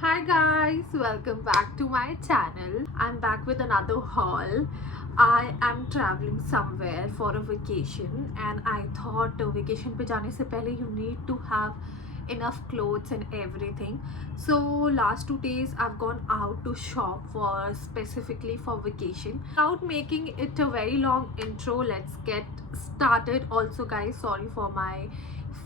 Hi guys, welcome back to my channel. I'm back with another haul. I am traveling somewhere for a vacation and I thought vacation पे जाने से पहले you need to have enough clothes and everything. So last 2 days I've gone out to shop for specifically for vacation. Without making it a very long intro, let's get started. Also guys, sorry for my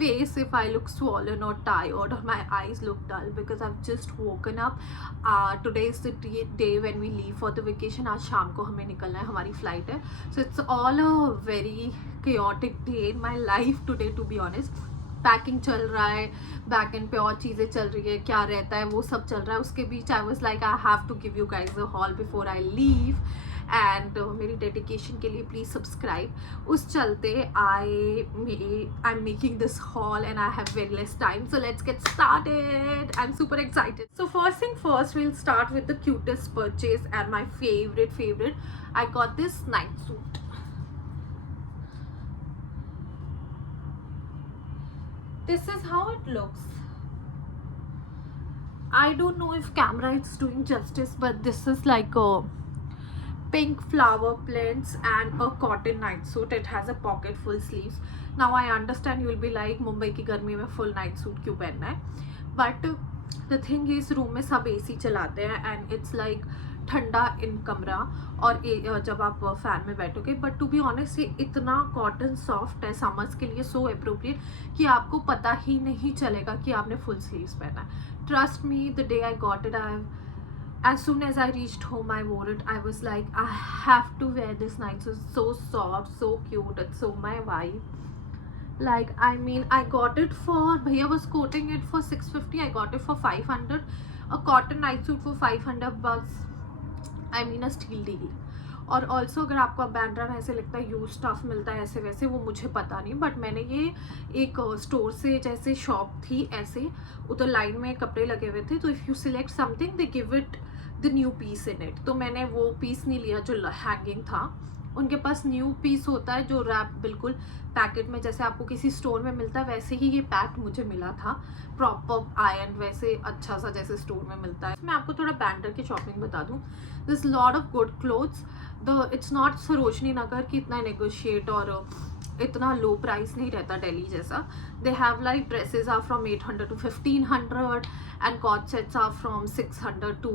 face if I look swollen or tired or my eyes look dull because I've just woken up. Today is the day when we leave for the vacation. आज शाम को हमें निकलना है, हमारी flight है. So it's all a very chaotic day in my life today, to be honest. Packing चल रहा है, बैक एंड पे और चीज़ें चल रही है, क्या रहता है वो सब चल रहा है. उसके बीच I was like I have to give you guys a haul before I leave and मेरी डेडिकेशन के लिए प्लीज़ सब्सक्राइब. उस चलते I am making this haul and I have very less time, so let's get started. I am super excited. So first thing first, we'll start with the cutest purchase and my favourite. I got this night suit. This is how it looks. I don't know if camera is doing justice, but this is like a pink flower prints and a cotton night suit. It has a pocket full sleeves. Now I understand you will be like Mumbai की गर्मी में full night suit क्यों पहनना है, but the thing is room में सब AC चलाते हैं and it's like ठंडा इन कमरा और जब आप फैन में बैठोगे. बट टू बी ऑनेस्ट ये इतना कॉटन सॉफ्ट है समर्स के लिए, सो अप्रोप्रिएट कि आपको पता ही नहीं चलेगा कि आपने फुल स्लीव्स पहना है. Trust me, the day I got it, as soon as I reached home I wore it. I was like I have to wear this night. So soft, so cute, it's so my vibe. Like I mean I got it for, bhaiya was quoting it for 650, I got it for 500. A cotton night suit for 500 bucks, I mean a steal deal. और ऑल्सो अगर आपको अब बैंड्रा में ऐसे लगता है use stuff मिलता है ऐसे वैसे, वो मुझे पता नहीं, बट मैंने ये एक स्टोर से, जैसे शॉप थी ऐसे, उधर लाइन में कपड़े लगे हुए थे, तो if you select something they give it the new piece in it. तो मैंने वो पीस नहीं लिया जो हैंगिंग था. उनके पास न्यू पीस होता है जो रैप बिल्कुल पैकेट में जैसे आपको किसी स्टोर में मिलता है, वैसे ही ये पैक मुझे मिला था प्रॉपर आयरन, वैसे अच्छा सा जैसे स्टोर में मिलता है. मैं आपको थोड़ा बैंडर की शॉपिंग बता दूँ. This lot of good clothes. It's not Sarojini Nagar की इतना नेगोशिएट और इतना लो प्राइस नहीं रहता दिल्ली जैसा. They have like dresses are from 800 to 1500 and cord sets are from 600 to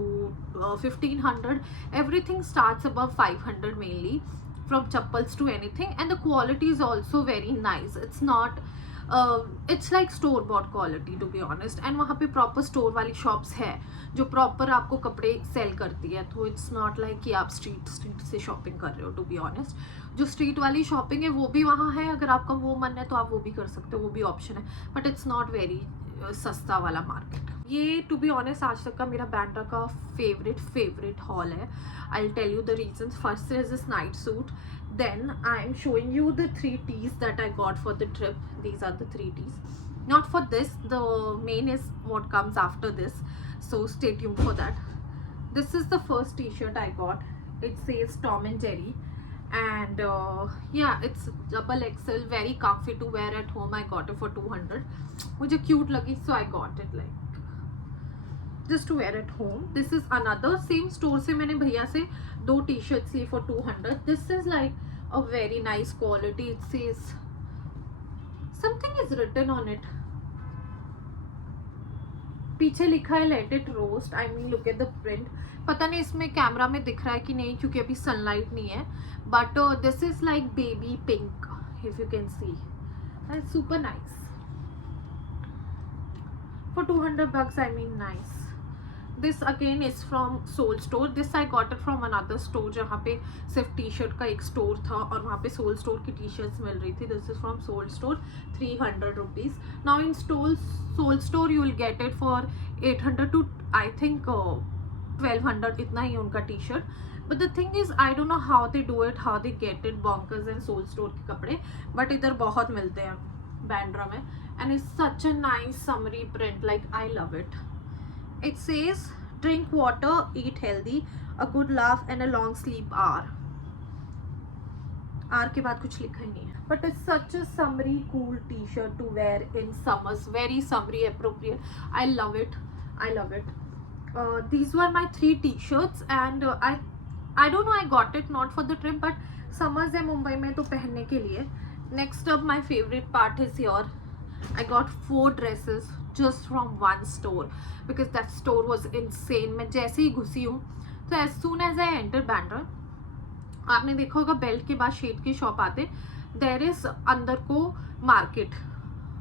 1500. Everything starts above 500 mainly, from chappals to anything, and the quality is also very nice. It's not it's like store bought quality to be honest. And वहाँ पे proper store वाली shops है जो proper आपको कपड़े sell करती है, तो it's not like कि आप street से shopping कर रहे हो. to be honest, जो street वाली shopping है वो भी वहाँ है, अगर आपका वो मन है तो आप वो भी कर सकते हो, वो भी option है, but it's not very सस्ता वाला मार्केट. ये टू बी ऑनेस्ट आज तक का मेरा बैंड्रा का फेवरेट हॉल है. I tell you the reasons. First is this night suit, then I am showing you the 3 teas that I got for the trip. These are the 3 teas, not for this, the main is what comes after this, so stay tuned for that. This is the first t-shirt I got. It says Tom and Jerry, and yeah, it's double XL, very comfy to wear at home. I got it for 200. मुझे cute लगी, so I got it like just to wear at home. This is another same store से मैंने भैया से 2 t-shirts ली for 200. This is like a very nice quality. It says something is written on it. पीछे लिखा है let it roast. I mean look at the print. पता नहीं इसमें कैमरा में दिख रहा है कि नहीं क्योंकि अभी सनलाइट नहीं है, but this is like baby pink if you can see. That's super nice. For 200 bucks, I mean nice. This again is from Soul Store. This I got it from another store जहाँ पे सिर्फ T shirt का एक स्टोर था और वहाँ पे Soul Store की टी शर्ट्स मिल रही थी. This is from Soul Store, 300 rupees. Now in Soul Store you will get it for 800 to I think 1200, इतना ही उनका T shirt. But the thing is I don't know how they do it, how they get it bonkers and Soul Store के कपड़े, but इधर बहुत मिलते हैं बैंड्रा में. And it's such a nice summary print, like I love it. It says drink water, eat healthy, a good laugh and a long sleep hour. R के बाद कुछ लिखा ही नहीं है. But it's such a summery cool t-shirt to wear in summers. Very summery appropriate. I love it. I love it. these were my 3 t-shirts and I don't know, I got it not for the trip but summers है मुंबई में तो पहनने के लिए. Next up, my favorite part is here. I got 4 dresses just from one store because that store was insane. मैं जैसे ही घुसी हूँ तो as soon as I entered Bandra, आपने देखा होगा बेल्ट के बाद शेड की शॉप आते, देर इज अंदर को market,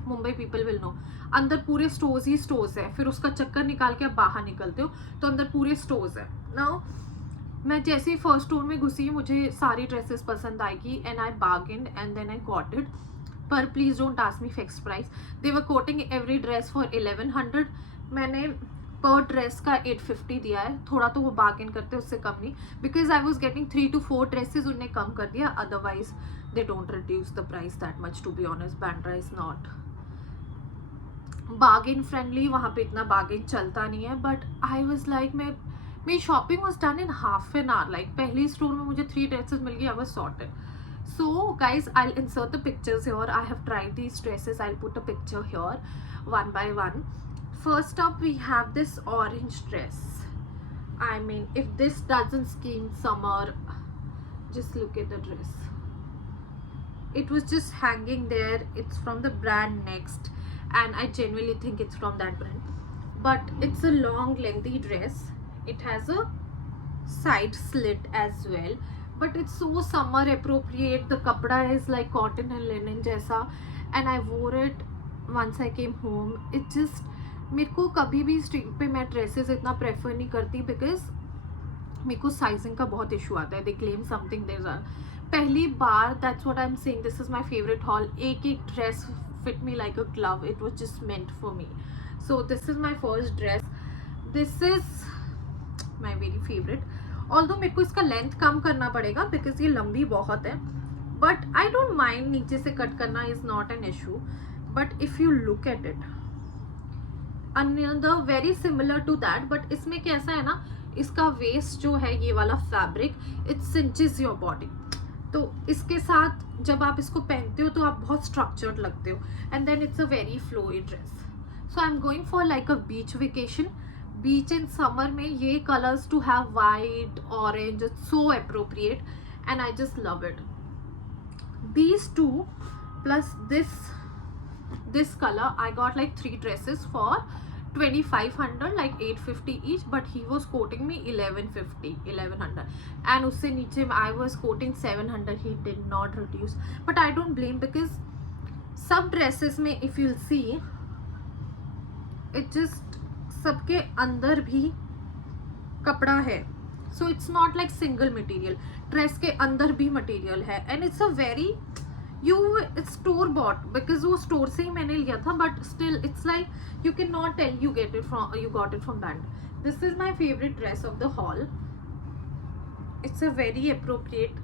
Mumbai people will know, अंदर पूरे स्टोर्स ही स्टोर्स है, फिर उसका चक्कर निकाल के आप बाहर निकलते हो तो अंदर पूरे स्टोर्स है. नाउ मैं जैसे ही फर्स्ट स्टोर में घुसी मुझे सारी ड्रेसेस पसंद आएगी and I bargained and then I got it. पर please don't ask me fix price. They were quoting every dress for 1100. मैंने पर ड्रेस का 850 दिया है. थोड़ा तो वो बार्गेन करते हैं, उससे कम नहीं, because I was getting 3 to 4 dresses, उनने कम कर दिया. Otherwise they don't reduce the price that much. To be honest, Bandra is not bargain friendly, वहाँ पे इतना बार्गेन चलता नहीं है. बट आई वॉज लाइक, मेरी shopping was done in half an hour. Like पहले स्टोर में मुझे 3 ड्रेसेस मिल गई. I was sorted. So guys, I'll insert the pictures here. I have tried these dresses. I'll put a picture here one by one. First up, we have this orange dress. I mean, if this doesn't scream summer, just look at the dress. It was just hanging there. It's from the brand Next, and I genuinely think it's from that brand. But it's a long, lengthy dress. It has a side slit as well. But it's so summer appropriate. The kapda is like cotton and linen जैसा, and I wore it once I came home. It just, मेरे को कभी भी स्ट्रीट पे मैं ड्रेसेस इतना प्रेफर नहीं करती बिकॉज मेरे को साइजिंग का बहुत इशू आता है. They claim something there are. पहली बार, that's what I am saying, this is my favourite haul. एक एक dress fit me like a glove. It was just meant for me. So this is my first dress. This is my very favourite. Although मेरे को इसका लेंथ कम करना पड़ेगा बिकॉज ये लंबी बहुत है, बट आई डोंट माइंड. नीचे से कट करना is not an issue. But if you look at it, another very similar to that, but इसमें कैसा है ना, इसका वेस्ट जो है ये वाला फैब्रिक, इट सिंचेस योर बॉडी. तो इसके साथ जब आप इसको पहनते हो तो आप बहुत स्ट्रक्चर्ड लगते हो, and then it's a very flowy dress. So I am going for like a beach vacation. Beach in summer में ये colours to have white, orange, so appropriate and I just love it. These two plus this color, I got like 3 dresses for 2500, like 850 each, but he was quoting me 1100, and usse niche I was quoting 700. He did not reduce, but I don't blame because सब ड्रेसेस में if you'll see, it just सबके अंदर भी कपड़ा है. So it's not like single material. Dress के अंदर भी मटेरियल है, and it's a very it's store bought because वो store से ही मैंने लिया था, but still it's like you cannot tell you got it from brand. This is my favorite dress of the haul. It's a very appropriate.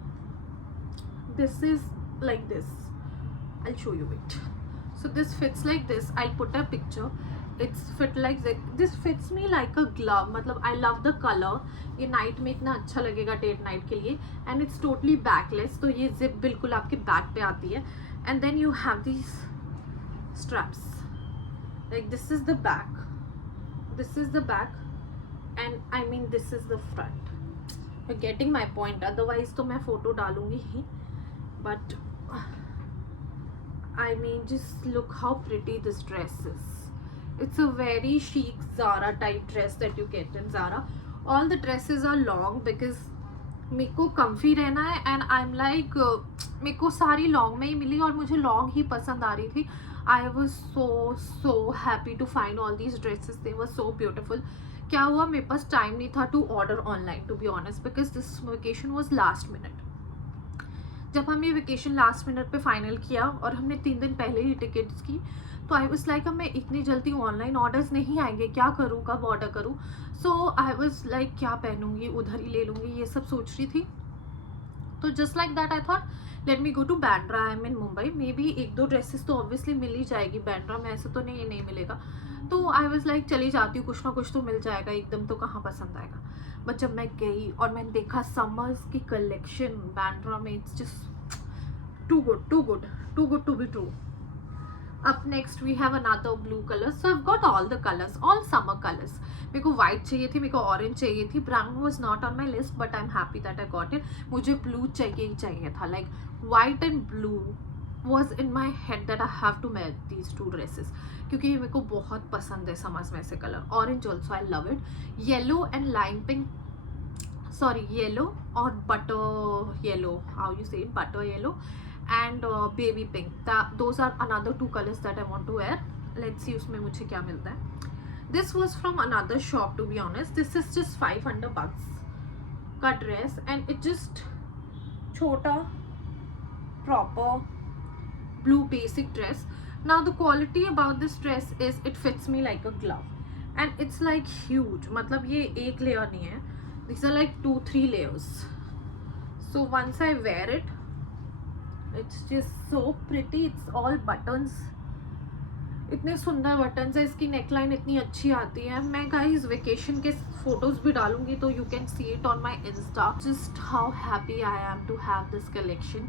This is like this. I'll show you it. So this fits like this. I'll put a picture. It's fit like that. This fits me like a glove. मतलब I love the color. ये नाइट में इतना अच्छा लगेगा date night के लिए. And it's totally backless, तो ये जिप बिल्कुल आपके बैक पे आती है. And then you have these straps. Like this is the back, this is the back, and I mean this is the front. You are getting my point. Otherwise तो मैं photo डालूंगी ही, but I mean, just look how pretty this dress is. It's a very chic Zara type dress that you get in Zara. All the dresses are long because मेरे को comfy रहना है, and I'm like मेरे को सारी long में ही मिली और मुझे long ही पसंद आ रही थी. I was so happy to find all these dresses. They were so beautiful. क्या हुआ, मेरे पास time नहीं था to order online, to be honest, because this vacation was last minute. जब हमने वेकेशन लास्ट मिनट पे फाइनल किया और हमने 3 दिन पहले ही टिकट्स की, तो आई वाज लाइक, अब मैं इतनी जल्दी ऑनलाइन ऑर्डर्स नहीं आएंगे, क्या करूँ, कब ऑर्डर करूँ. सो आई वाज लाइक, क्या पहनूंगी, उधर ही ले लूँगी, ये सब सोच रही थी. तो just like that I thought let me go to Bandra. I am in Mumbai. Maybe 1-2 dresses तो ऑब्वियसली मिल ही जाएगी बैंड्रा में, ऐसे तो नहीं मिलेगा. तो आई वाज लाइक, चली जाती हूँ, कुछ ना कुछ तो मिल जाएगा, एकदम तो कहाँ पसंद आएगा. बट जब मैं गई और मैंने देखा समर्स की कलेक्शन बैंड्रा में, it's just too good to be true. Up next we have another blue color. So I've got all the colors, all summer colors. मेरे को white चाहिए थी, मेरे को orange चाहिए थी, brown was not on my list but I'm happy that I got it. मुझे blue चाहिए ही चाहिए था, like white and blue was in my head that I have to wear these two dresses क्योंकि मेरे को बहुत पसंद है समर्स में ऐसे colour. Orange also I love it. Yellow and lime pink, sorry, yellow or butter yellow, how you say it, butter yellow, and baby pink. Those are another two colors that I want to wear. Let's see उसमें मुझे क्या मिलता है. This was from another shop, to be honest. This is just 500 bucks का dress and it just छोटा proper blue basic dress. Now the quality about this dress is it fits me like a glove and it's like huge. मतलब ये एक layer नहीं है. These are like 2-3 layers. So once I wear it, it's just so pretty. It's all buttons. इतने सुंदर बटन्स है, इसकी नेकलाइन इतनी अच्छी आती है. मैं गाइस वेकेशन के फोटोज भी डालूंगी तो you can see it on my Insta. Just how happy I am to have this collection.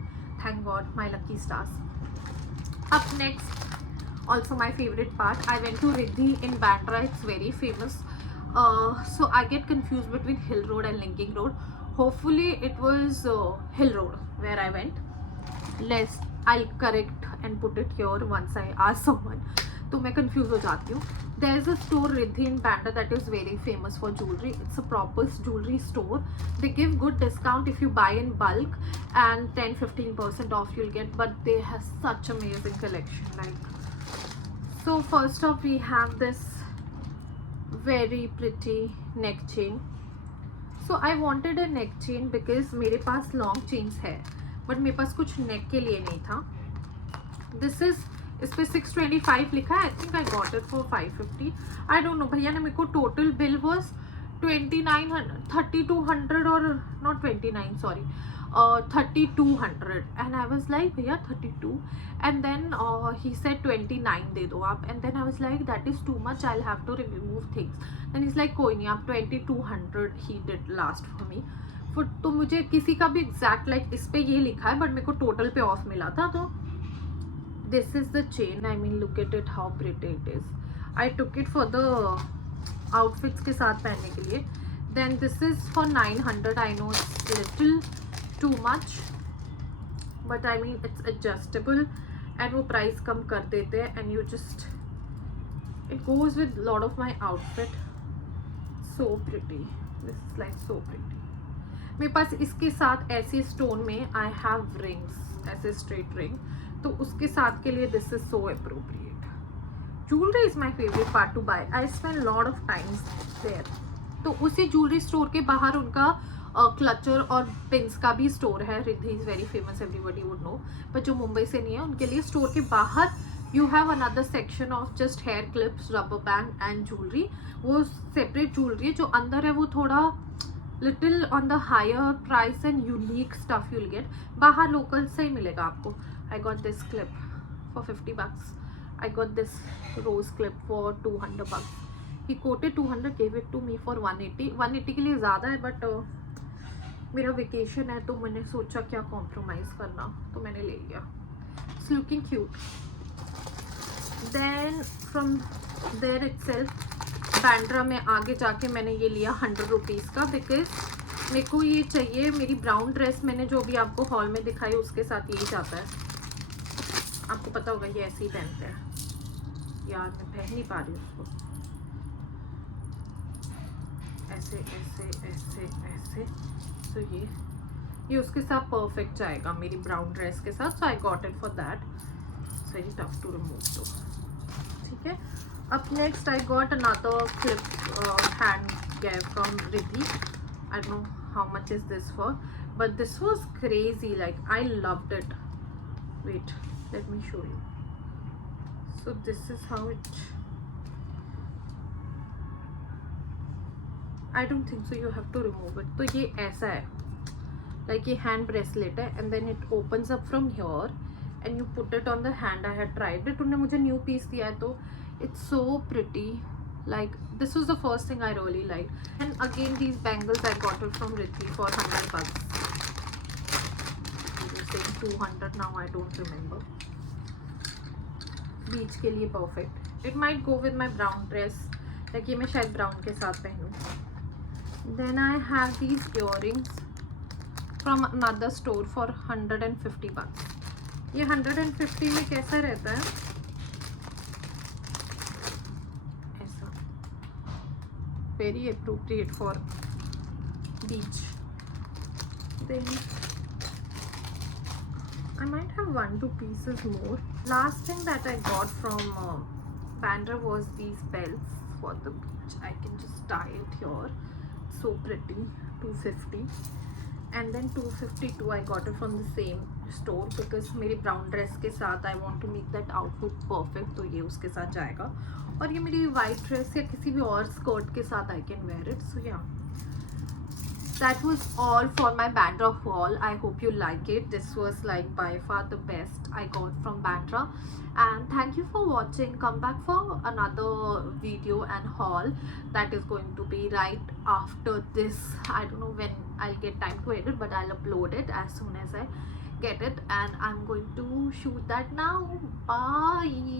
Thank God, my lucky stars. Up next, also my favourite part, I went to Riddhi in Bandra. It's very famous. So I get confused between Hill Road and Linking Road. Hopefully it was Hill Road where I went. I'll correct and put it here once I ask someone. तो मैं confuse हो जाती हूँ. There is a store Riddhi in Bandra that is very famous for jewelry. It's a proper jewelry store. They give good discount if you buy in bulk and 10-15% off you'll get. But they have such amazing collection. Like, so first off we have this very pretty neck chain. So I wanted a neck chain because मेरे पास long chains है बट मेरे पास कुछ नेक के लिए नहीं था. This is, इस पे 625 लिखा है. I think I got it for 550. I don't know. भैया ने मेरे को टोटल बिल वॉज 3200 और not 29, sorry 3200 and I was like भैया 32 एंड देन ही सेड 29 दे दो आप. And then I was like that is too much, I will have to remove things. Then is like कोई नहीं, आप 2200 ही did last for me. तो मुझे किसी का भी एग्जैक्ट लाइक इस पे ये लिखा है बट मेरे को टोटल पे ऑफ मिला था. तो this is the chain. I mean look at it how pretty it is. I took it for the outfits के साथ पहनने के लिए. Then this is for 900. I know it's little too much but I mean it's adjustable and वो price कम कर देते हैं and you just it goes with lot of my outfit. So pretty. This is like so pretty. मेरे पास इसके साथ ऐसे stone में आई हैव रिंग्स, ऐसे स्ट्रेट रिंग, तो उसके साथ के लिए this is so appropriate. Jewellery is my favourite part to buy. I spend lot of times there. तो उसी ज्वेलरी स्टोर के बाहर उनका क्लचर और पिंस का भी स्टोर है. Riddhi is very famous, everybody would know. But जो मुंबई से नहीं है उनके लिए स्टोर के बाहर you have another section of just hair clips, rubber band and jewellery. वो सेपरेट ज्वेलरी है. जो अंदर है वो थोड़ा little on the higher price and unique stuff you'll get. बाहर लोकल से ही मिलेगा आपको. I got this clip for 50 bucks. I got this rose clip for 200 bucks. He quoted 200, gave it to me for 180. 180 के लिए ज़्यादा है बट मेरा वेकेशन है तो मैंने सोचा क्या कॉम्प्रोमाइज़ करना, तो मैंने ले लिया. It's looking cute. Then from there itself Bandra में आगे जाके मैंने ये लिया 100 रुपीज़ का बिकॉज मेरे को ये चाहिए. मेरी ब्राउन ड्रेस मैंने जो भी आपको हॉल में दिखाई उसके साथ यही जाता है. आपको पता होगा ये ऐसे ही पहनते हैं. यार मैं पहन नहीं पा रही उसको. ऐसे ऐसे ऐसे ऐसे. तो ये उसके साथ परफेक्ट जाएगा मेरी ब्राउन ड्रेस के साथ. So I got it for that. It's very tough to remove. तो ठीक है. Up next I got another clip hand gift from Riddhi. I don't know how much is this for, but this was crazy. Like I loved it. Wait, let me show you. So this is how it. I don't think so. You have to remove it. तो ये ऐसा है. Like ये hand bracelet है, and then it opens up from here, and you put it on the hand. I had tried it. उन्होंने मुझे new piece दिया है तो. It's so pretty. Like this was the first thing I really liked. And again these bangles I got it from Riddhi for 100 bucks. I was saying 200 now, I don't remember. Beach के लिए perfect. It might go with my brown dress. Like ये मैं शायद brown के साथ पहनूँ. Then I have these earrings from another store for 150 bucks. ये 150 में कैसा रहता है, ऐसा very appropriate for beach. Then I might have 1-2 pieces more. Last thing that I got from Bandra was these belts for the beach. I can just tie it here. So pretty. 250. And then 252 I got it from the same store because मेरी brown dress के साथ I want to make that outfit perfect. तो ये उसके साथ जाएगा. और ये मेरी white dress या किसी भी और skirt के साथ I can wear it. So yeah. That was all for my Bandra haul. I hope you like it. This was like by far the best I got from Bandra. And thank you for watching. Come back for another video and haul that is going to be right after this. I don't know when I'll get time to edit, but I'll upload it as soon as I get it. And I'm going to shoot that now. Bye.